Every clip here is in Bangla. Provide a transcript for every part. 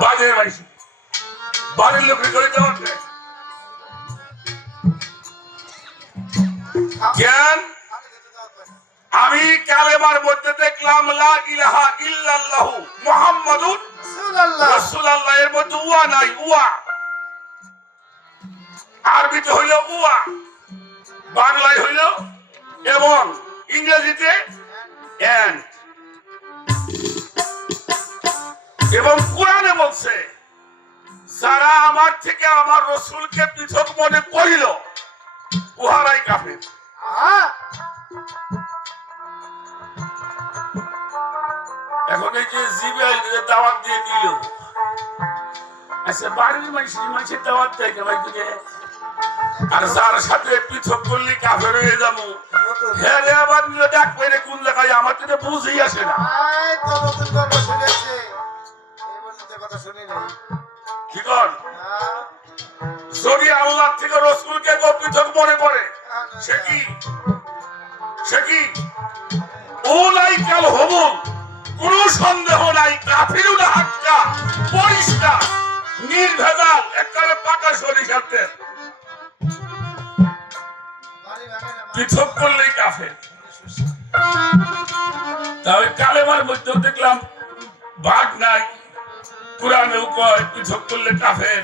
বাজের মাইসি বাড়ির লোকের করে দেওয়ার দেয় জ্ঞান। আমি কালেমার মধ্যে দেখলাম লা ইলাহা ইল্লাল্লাহু মুহাম্মাদুর রাসূলুল্লাহ, এর মধ্যে উয়া নাই, উয়া আরবিতে হইল উয়া, বাংলায় হইল এবং ইংরেজিতে এন্ড। এবং কোরআনে বলছে যারা আমার থেকে আমার রাসূলকে পৃথক মনে করিল উহারাই কাফের। এখন এই যে জিব্রাইল দাওয়াত দিয়ে দিল, আচ্ছা বাড়ির মানুষের দাওয়াত দেয় ভাই তুই, আর যার সাথে পৃথক করলে কাফের হয়ে যাবো, হ্যাঁ রে আবার নিলে ডাক পেরে কোন জায়গায় আমার তো বুঝেই আসে না। কি কর যদি আল্লাহ থেকে রাসূলকে পৃথক মনে করে সে কি উলাইকাল হুমুল, কোন সন্দেহ নাই কাফিরুন হাক্কা, পরিষ্কার নির্ভেজাল একেবারে পাকা সরিষার তেল, পৃথক করলেই কাফের। তাহলে কালেমার মধ্যে দেখলাম ভাগ নাই, কোরআনেও কয় পৃথক করলে কাফের,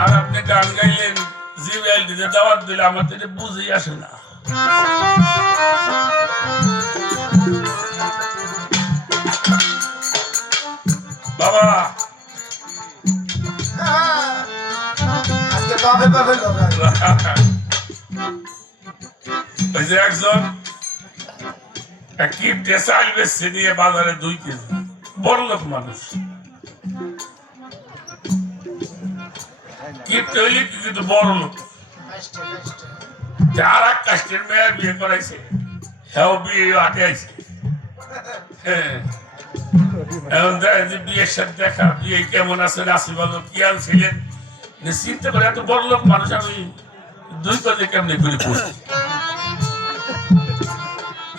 আর আপনি গান গাইলেন জিব্রাইল দিতে দাওয়াত দিলে আমার তো এটা বুঝেই আসে না। বাবা ওই যে একজন কি চাল বেচছে নিয়ে বাজারে 2 কেজি, বড় লোক মানুষ, কি তৈরি কিন্তু বড় লোক, আর এক কাস্টের মেয়ের বিয়ে করাইছে, হ্যাঁ বিয়ে আটে আইছে, এখন দেখে যে বিয়ের সাথে দেখা, বিয়ে কেমন আছে রাশি ভালো কি আনছিলেন চিন্তা করে, এত বড় লোক মানুষ আমি 2 কেজি কেমনি করে পড়ছি,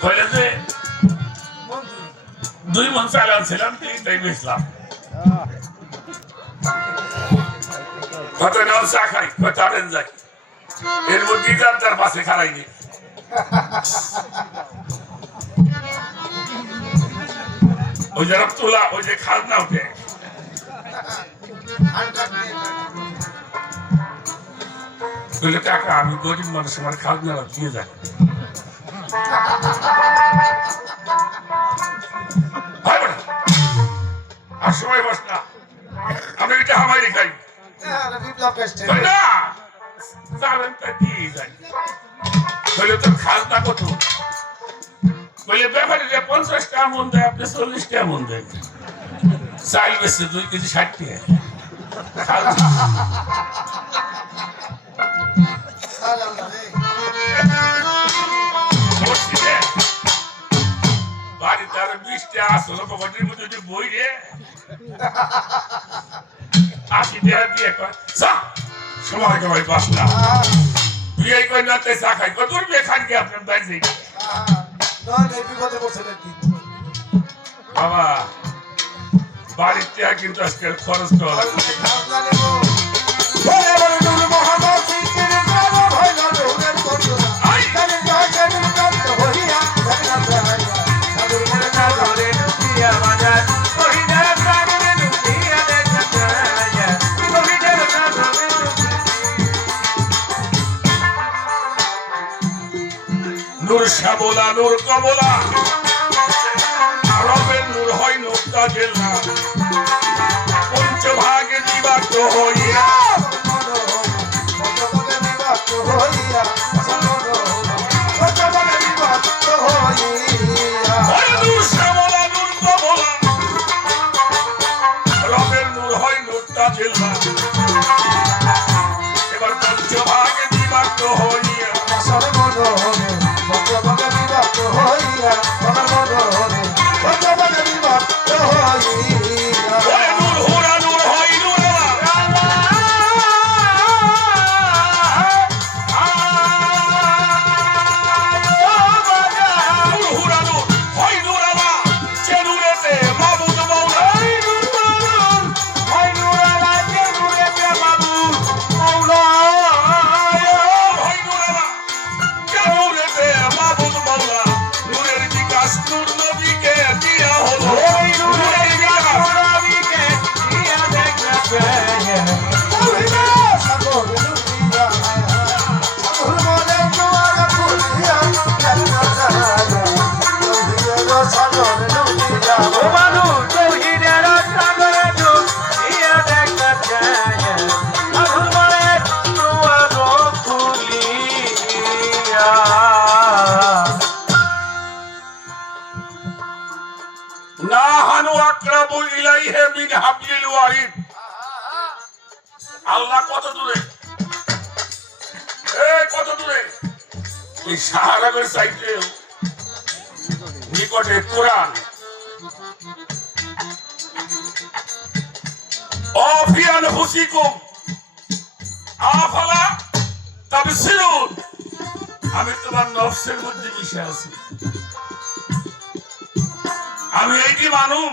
বলে যে 2 মন চাল আনছিলাম, 3টাই বেচলাম, কত নেওয়া চা খাই, কত আটেন যাই, এর মধ্যে তার পাশে খারাইনি। ওই যারা তোলা, ওই যে খাজনা উঠে, বললো কাকা আমি গরিব মানুষ, আমার খাজনা দিয়ে যায়, আর সময় বস না, আমি এটা হামাই খাই না, যাবেন তা দিয়ে যাই, বললো তোর খাজনা কত, বলে ব্যাপারে 50 টাকা মন দেয়, আপনি 40 টাকা মন দেন, চাল বেশি 2 কেজি 60 টাকা, বাড়িতে আরো 20 টাকা আসলো পকেটের মধ্যে যদি বই রে 80 টাকা দিয়ে কয় সময় কমাই বাস না, বিয়ে কই না তাই চা খাই, কত বিয়ে খান কি আপনার বাড়ি বাবা, বাড়ির টাকা কিন্তু আজকে খরচ করা নূর শ্যামলা নূর কমলা, রবের নূর হয় নোক্তা জেলা, পঞ্চভাগে বিভক্ত হইয়া, নূর শ্যামলা নূর কমলা, রবের নূর হয় নোক্তা জেলা, এবার পঞ্চভাগে বিভক্ত হইয়া, আল্লাহ কত দূরে, কত দূরে, এই সাহারাগের সাইডে নিকটে কোরআন। অফিয়ান হুসিকুম আফালা তাবসিরুন, আমি তোমার নফসের মধ্যে মিশে আছি। আমি এইটি মানুষ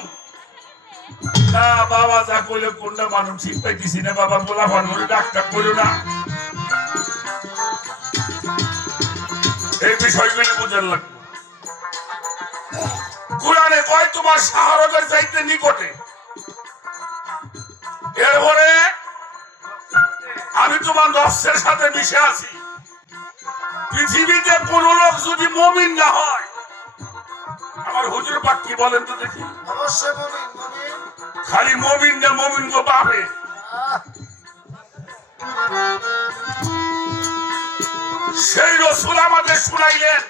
না বাবা, যা কইলে কোনটা মানুষ ঠিক পাইতেছি না। বাবা বলা ভালো ডাক্তার করো না, এই বিষয়গুলি বুঝার লাগবে। কোরআনে কয় তোমার শাহরগের চাইতে নিকটে, এরপরে আমি তোমার নফসের সাথে মিশে আছি। পৃথিবীতে কোন লোক যদি মুমিন না হয়, আমার হুজুর পাক কি বলেন তো দেখি? অবশ্যই মুমিন, মুমিন। খালি মুমিন না, মুমিন গো পাবে। সেই রাসূল আমাদের শুনাইলেন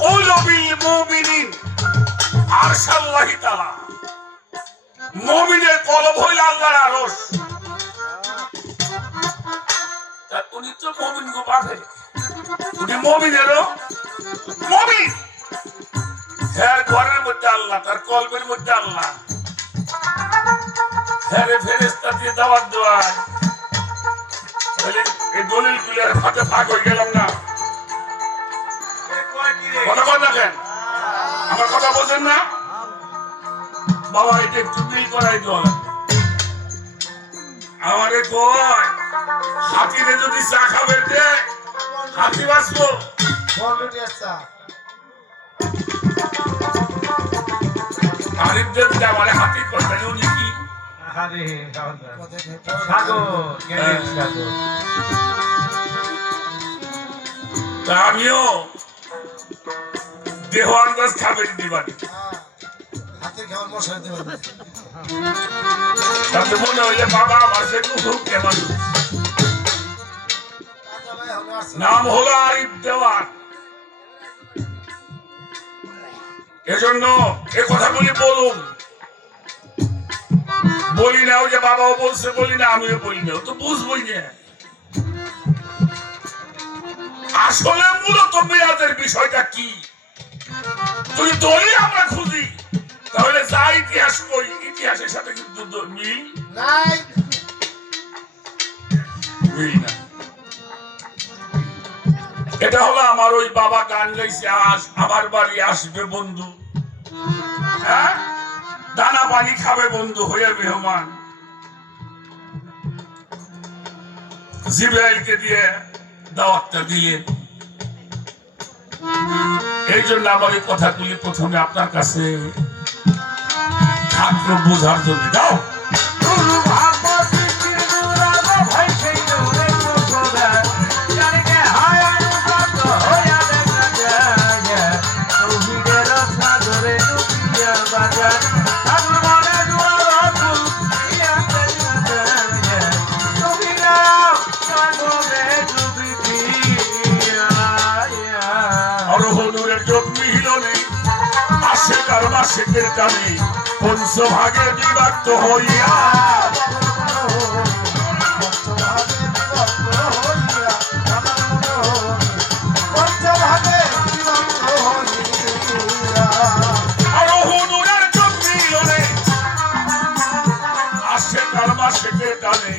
কুলু বিল মুমিনিন আরশাল্লাহি তাআলা, মুমিনের কলব হইল আল্লাহর আরশ। তা উনি তো মুমিন গো পাবে, উনি মুমিনেরও মুমিন। হ্যাঁ, ঘরের মধ্যে আল্লাহ, তার কলবের মধ্যে আল্লাহ। হ্যাঁ, ফেরেশতা দিয়ে দাওয়াত দেওয়ায় এই দলিল গুলার হাতে ফাঁক হয়ে গেলাম না। কথা বল দেখেন, আমার কথা বোঝেন না? বাবা এটা একটু মিল করাই দল। আমারে কয় হাতিরে যদি চা খাবে দে, হাতি বাঁচবো। আরিফদের আমারে হাতি কথা উনি কি আমিও দেহ আন্দাজ খাবে দিবানি। তাতে মনে হইলে বাবা আমার সে খুব কেমন নাম হলো আরিফ দেওয়ান। এজন্য এ কথাগুলি বলুন, বলি না। ওই যে বাবাও বলছে বলি না, আমিও বলি না, তো বুঝবই না। আসলে মূলত মেয়াদের বিষয়টা কি যদি দলি আমরা খুঁজি, তাহলে যা ইতিহাস করি ইতিহাসের সাথে কিন্তু মিল নাই, মিল না। এটা হলো আমার ওই বাবা গান গাইছে, আমার বাড়ি আসবে বন্ধু, হ্যাঁ দানা পানি খাবে বন্ধু হয়ে মেহমান। জিবরাইলকে দিয়ে দাওয়াতটা দিলেন। এই জন্য আমার এই কথাগুলি প্রথমে আপনার কাছে খাদ্য বোঝার জন্য দাও। আশেকের টানে পঞ্চভাগে বিভক্ত হইয়া আশেকের টানে